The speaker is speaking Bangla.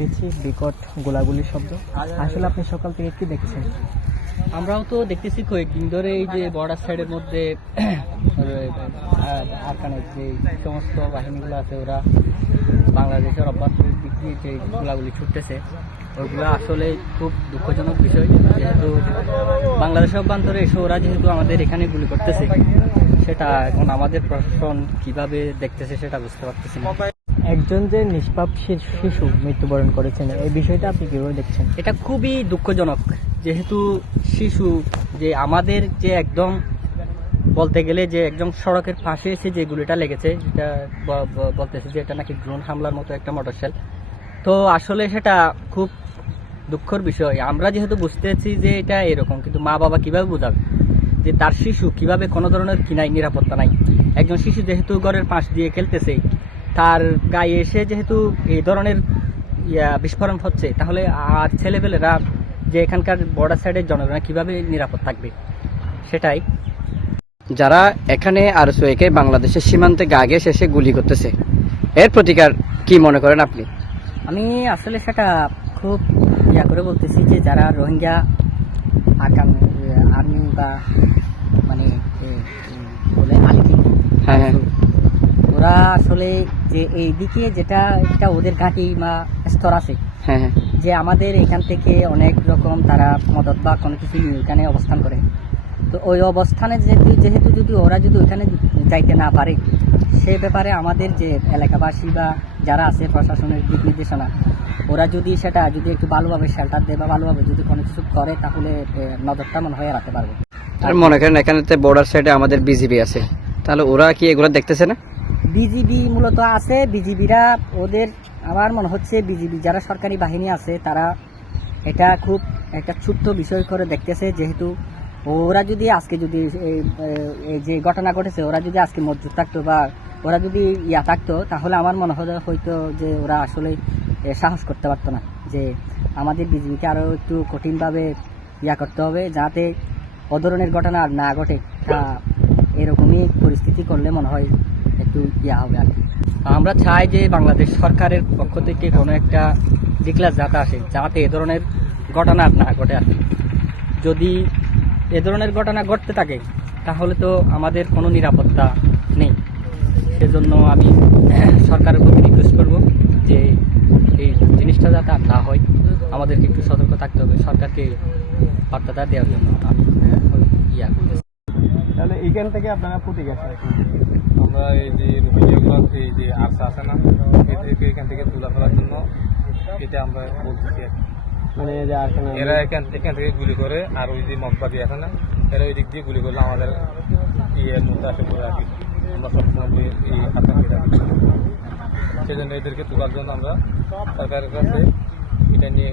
পেয়েছি বিকট গোলাগুলির শব্দ। আসলে আপনি সকাল থেকে কি দেখছেন? আমরাও তো দেখতেছি কয়েকদিন ধরে এই যে বর্ডার সাইডের মধ্যে আরকানের যে সমস্ত বাহিনীগুলো আছে ওরা বাংলাদেশের অভ্যন্তরের দিক দিয়ে যে গোলাগুলি ছুটতেছে ওইগুলো আসলে খুব দুঃখজনক বিষয়। যেহেতু বাংলাদেশের অভ্যন্তরে এসে ওরা যেহেতু আমাদের এখানে গুলি করতেছে, সেটা এখন আমাদের প্রশাসন কিভাবে দেখতেছে সেটা বুঝতে পারতেছি না। একজন যে নিষ্পাপ শিশু মৃত্যুবরণ করেছেন, এই বিষয়টা আপনি কিভাবে দেখছেন? এটা খুবই দুঃখজনক। যেহেতু শিশু যে আমাদের যে একদম বলতে গেলে যে একদম সড়কের পাশে এসে যে গুলিটা লেগেছে, সেটা বলতেছে যে এটা নাকি ড্রোন হামলার মতো একটা মোটরসাইকেল। তো আসলে সেটা খুব দুঃখের বিষয়। আমরা যেহেতু বুঝতেছি যে এটা এরকম, কিন্তু মা বাবা কিভাবে বোঝাবে যে তার শিশু কিভাবে কোনো ধরনের কিনাই নিরাপত্তা নাই। একজন শিশু যেহেতু ঘরের পাশ দিয়ে খেলতেছে, তার গায়ে এসে যেহেতু এই ধরনের বিস্ফোরণ হচ্ছে, তাহলে আর ছেলেপেলেরা যে এখানকার বর্ডার সাইডের জনগণরা কিভাবে নিরাপদ থাকবে সেটাই। যারা এখানে আরএসওকে বাংলাদেশের সীমান্তে গাগে শেষে গুলি করতেছে, এর প্রতিকার কি মনে করেন আপনি? আমি আসলে সেটা খুব করে বলতেছি যে যারা রোহিঙ্গা আর্মি বা মানে বলে আলিকি, হ্যাঁ, ওরা আসলে যে এই দিকে যেটা একটা ওদের ঘাঁটি বা স্তর আছে, হ্যাঁ, যে আমাদের এখান থেকে অনেক রকম তারা মদত বা কোনো কিছু নিয়ে এখানে অবস্থান করে। তো ওই অবস্থানে যেহেতু যদি ওরা যদি ওইখানে যাইতে না পারে, সে ব্যাপারে আমাদের যে এলাকাবাসী বা যারা আছে প্রশাসনের দিক নির্দেশনা, ওরা যদি সেটা যদি একটু ভালোভাবে শেল্টার দেয় বা ভালোভাবে যদি কোনো কিছু করে, তাহলে নজরটা মনে হয় রাখতে পারবে। আর মনে করেন এখানে বর্ডার সাইডে আমাদের বিজিবি আছে, তাহলে ওরা কি এগুলো দেখতেছে না? বিজিবি মূলত আছে, বিজিবিরা ওদের আমার মনে হচ্ছে বিজিবি যারা সরকারি বাহিনী আছে তারা এটা খুব একটা ছোট্ট বিষয় করে দেখতেছে। যেহেতু ওরা যদি আজকে যদি এই যে ঘটনা ঘটেছে, ওরা যদি আজকে মজবুত থাকতো বা ওরা যদি থাকতো, তাহলে আমার মনে হয়তো যে ওরা আসলে সাহস করতে পারতো না। যে আমাদের বিজিবিকে আরও একটু কঠিনভাবে করতে হবে, যাতে ও ধরনের ঘটনা আর না ঘটে। এরকমই পরিস্থিতি করলে মনে হয় একটু হবে আর কি। আমরা চাই যে বাংলাদেশ সরকারের পক্ষ থেকে কোনো একটা ডিক্লাস যাতে আসে, যাতে এ ধরনের ঘটনা না ঘটে আর কি। যদি এ ধরনের ঘটনা ঘটতে থাকে, তাহলে তো আমাদের কোনো নিরাপত্তা নেই। সেজন্য আমি সরকারের প্রতি রিকোয়েস্ট করব যে এই জিনিসটা যাতে আর না হয়, আমাদেরকে একটু সতর্ক থাকতে হবে। সরকারকে বার্তাটা দেওয়ার জন্য আমি তাহলে এইখান থেকে আপনারা ফুটে গেছেন? আমরা এই যে রোহিঙ্গাগুলো এই যে আরসা আছে না, এদেরকে এখান থেকে তুলে ফেলার জন্য এটা আমরা বলতেছি। মানে এরা এখান থেকে গুলি করে, আর ওই যে মগবাদী আছে না, এরা ওই দিক দিয়ে গুলি করলে আমাদের ইয়ের মধ্যে আসে পড়ে আর কি। আমরা সবসময় এই আতঙ্কে রাখি। সেই জন্য এদেরকে তোলার জন্য আমরা সরকারের কাছে এটা নিয়ে